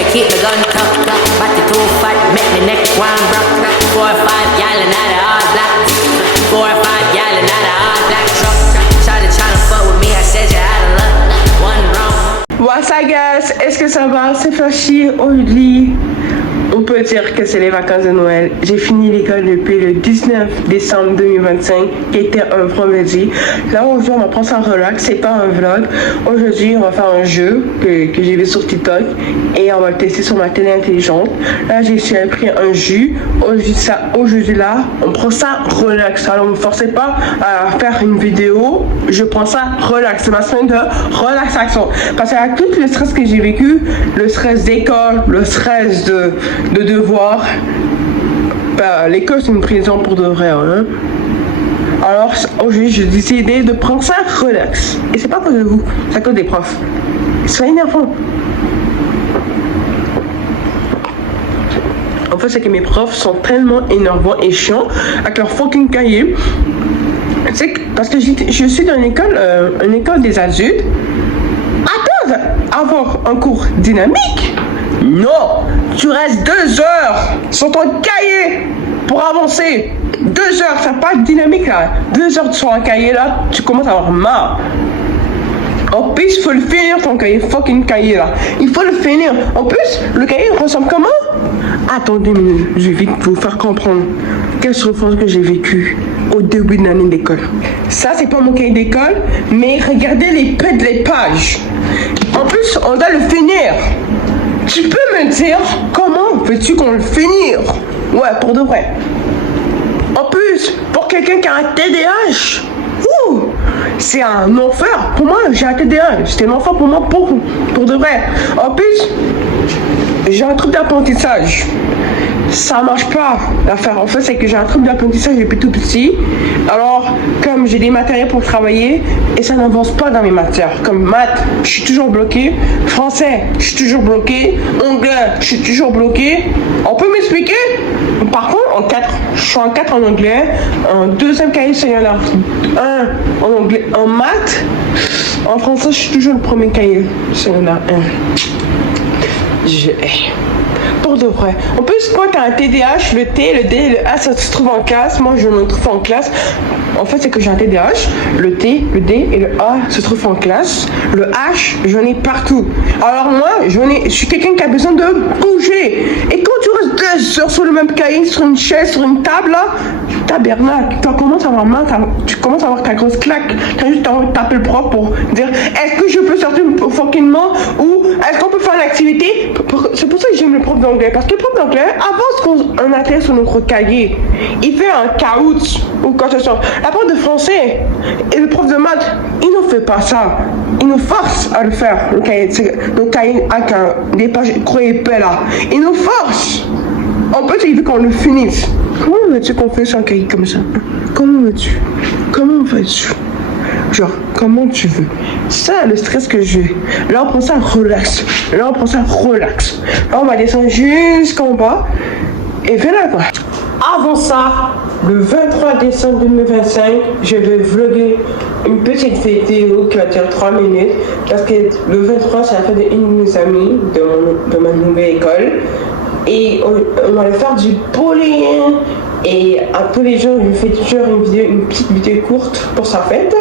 me keep the gun tucked up. But the too fat, make me neck one broke. 4 or 5 gal and out of all black. 4 or 5 gal and out of all black truck. Shawty tryna fuck with me, I said you out of luck. One wrong. What's up guys, est-ce que ça va? C'est Flashy aujourd'hui. On peut dire que c'est les vacances de Noël. J'ai fini l'école depuis le 19 décembre 2025, qui était un vendredi. Là aujourd'hui, on va prendre ça en relax. C'est pas un vlog. Aujourd'hui, on va faire un jeu que j'ai vu sur TikTok et on va le tester sur ma télé intelligente. Là, j'ai pris un jus. Aujourd'hui là, on prend ça relax. Alors, ne me forcez pas à faire une vidéo. Je prends ça relax. C'est ma semaine de relaxation. Parce qu'avec tout le stress que j'ai vécu, le stress d'école, le stress de devoir, l'école c'est une prison pour de vrai, hein. Alors aujourd'hui j'ai décidé de prendre ça relax. Et c'est pas à cause de vous, c'est à cause des profs. Ils sont énervants. En fait c'est que mes profs sont tellement énervants et chiants avec leur fucking cahier. C'est parce que je suis dans une école des adultes. Attends, avoir un cours dynamique? Non, tu restes 2 heures sur ton cahier pour avancer. 2 heures, ça pas dynamique là. 2 heures sur un cahier là, tu commences à avoir marre. En plus, il faut le finir ton cahier, fucking cahier là. Il faut le finir. En plus, le cahier ressemble comment? Attendez une minute, je vais vite vous faire comprendre quelle souffrance que j'ai vécue au début de l'année d'école. Ça, c'est pas mon cahier d'école, mais regardez les pages. En plus, on doit le finir. Tu peux me dire comment veux-tu qu'on le finisse? Ouais, pour de vrai. En plus, pour quelqu'un qui a un TDAH, c'est un enfer. Pour moi, j'ai un TDAH. C'était un enfer pour moi, pour de vrai. En plus, j'ai un truc d'apprentissage. Ça marche pas l'affaire. En fait, c'est que j'ai un truc d'apprentissage depuis tout petit. Alors, comme j'ai des matériels pour travailler et ça n'avance pas dans mes matières. Comme maths, je suis toujours bloqué. Français, je suis toujours bloqué. Anglais, je suis toujours bloqué. On peut m'expliquer? Par contre, en 4, je suis en 4 en anglais. En deuxième cahier, c'est un en anglais. En maths, en français, je suis toujours le premier cahier. C'est un. Pour de vrai. En plus, quand tu as un TDAH, le T, le D et le A, ça se trouve en classe. Moi, je me trouve en classe. En fait, c'est que j'ai un TDAH. Le T, le D et le A se trouvent en classe. Le H, j'en ai partout. Alors moi, je suis quelqu'un qui a besoin de bouger. Et quand tu restes 2 heures sur le même cahier, sur une chaise, sur une table, là, tabernacle, tu commences à avoir mal, tu commences à avoir ta grosse claque. Tu as juste envie de taper le prof pour dire est-ce que je peux sortir tranquillement ou est-ce qu'on peut faire l'activité? C'est pour ça que j'aime le prof d'anglais. Parce que le prof d'anglais, avant qu'on atterrit sur notre cahier, il fait un caout ou quoi que ce soit. La prof de français et le prof de maths, il ne fait pas ça. Il nous force à le faire, le cahier avec des pages gros épais là. Il nous force. En fait, il veut qu'on le finisse. Comment veux-tu qu'on fasse un cahier comme ça? Comment veux-tu? Comment veux-tu? Genre, comment tu veux? Ça, le stress que j'ai. Là, on prend ça relax. Là, on prend ça relax. Là, on va descendre jusqu'en bas. Et voilà quoi. Avant ça, le 23 décembre 2025, je vais vlogger une petite vidéo qui va durer 3 minutes. Parce que le 23, c'est la fête d'une de mes amies de ma nouvelle école. Et on va aller faire du bowling. Et tous les jours, je fais toujours une petite vidéo courte pour sa fête.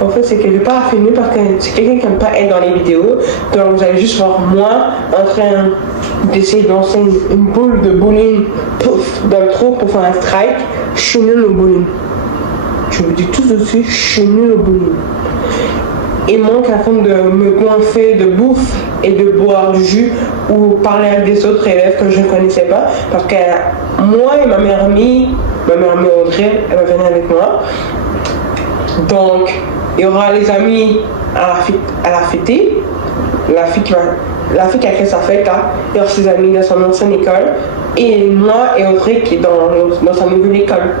En fait, c'est que je vais pas filmer parce que c'est quelqu'un qui n'aime pas être dans les vidéos. Donc, vous allez juste voir moi en train d'essayer de lancer une boule de bowling dans le trou pour faire un strike. Je suis nul au bowling. Je vous dis tout de suite, je suis nul au bowling. Il manque la forme de me goinfrer de bouffe et de boire du jus ou parler avec des autres élèves que je ne connaissais pas. Parce que moi et ma meilleure amie Audrey, elle va venir avec moi. Donc, il y aura les amis à la fêter. La fille qui a fait sa fête là, il y aura ses amis dans son ancienne école. Et moi et Audrey qui est dans sa nouvelle école.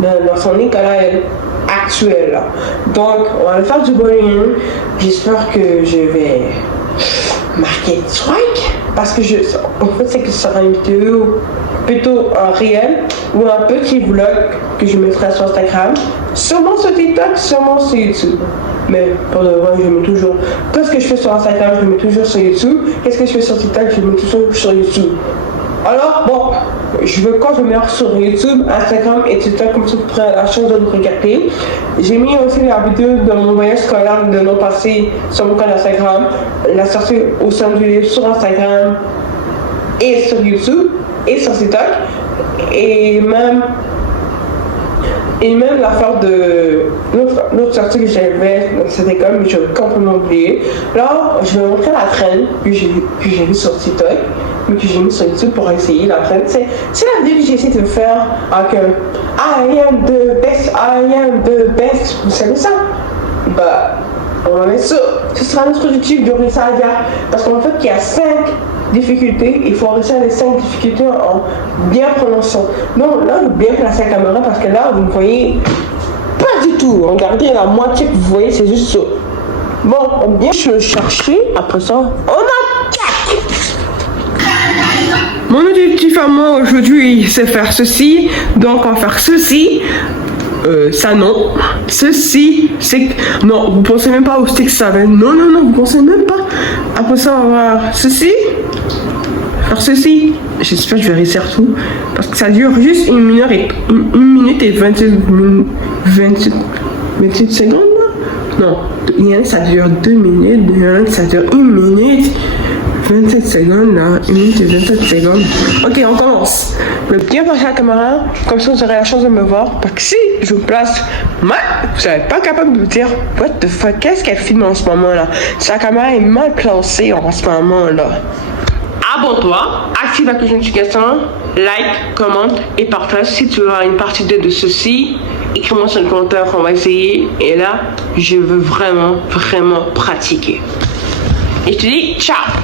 Dans son école à elle. Actuelle là. Donc on va faire du bowling. J'espère que je vais marquer de strike parce que en fait c'est que ce sera une vidéo plutôt en réel ou un petit vlog que je mettrai sur Instagram, sûrement sur TikTok, sûrement sur YouTube. Mais pour de vrai, je mets toujours. Qu'est-ce que je fais sur Instagram, je le mets toujours sur YouTube. Qu'est-ce que je fais sur TikTok, je le mets toujours sur YouTube. Alors, bon, quand je mets sur YouTube, Instagram et TikTok, comme ça vous pourrez la chance de nous regarder. J'ai mis aussi la vidéo de mon voyage scolaire de l'an passé sur mon compte Instagram. La sortie au sein du livre sur Instagram et sur YouTube et sur TikTok. Et même l'affaire de l'autre sortie que j'avais dans cette école, mais j'ai complètement oublié. Là, je vais montrer la traîne que j'ai vue sur TikTok, mais que j'ai mis sur YouTube pour essayer la traîne. C'est la vidéo que j'ai essayé de faire avec I am the best. Vous savez ça? Bah, on en est sûr. Ce sera notre objectif de réussir à dire. Parce qu'en fait, il y a 5 difficultés, il faut réussir les 5 difficultés en bien prononçant. Donc là, je vais bien placer la caméra parce que là, vous ne voyez pas du tout. Regardez la moitié que vous voyez, c'est juste ça. Bon, on vient chercher, après ça, on attaque. Mon objectif à moi aujourd'hui, c'est faire ceci. Donc, on va faire ceci. Ça non. Ceci, c'est... Non, vous pensez même pas au stick ça va. Non, vous pensez même pas. Après ça, on va voir ceci. Faire ceci. J'espère que je vais réussir tout. Parce que ça dure juste 1 minute et 28 secondes. Non, il y en a ça dure 2 minutes. Il y en a ça dure 1 minute. 27 secondes là, 1 minute et 27 secondes. Ok, on commence. Je vais bien passer la caméra, comme ça vous aurez la chance de me voir. Parce que si je vous place mal, vous n'êtes pas capable de me dire what the fuck, qu'est-ce qu'elle filme en ce moment là. Sa caméra est mal placée en ce moment là. Abonne-toi, active la cloche de notification, like, commente et partage. Si tu as une partie de ceci, écris-moi sur le commentaire, on va essayer. Et là, je veux vraiment pratiquer. Et je te dis ciao.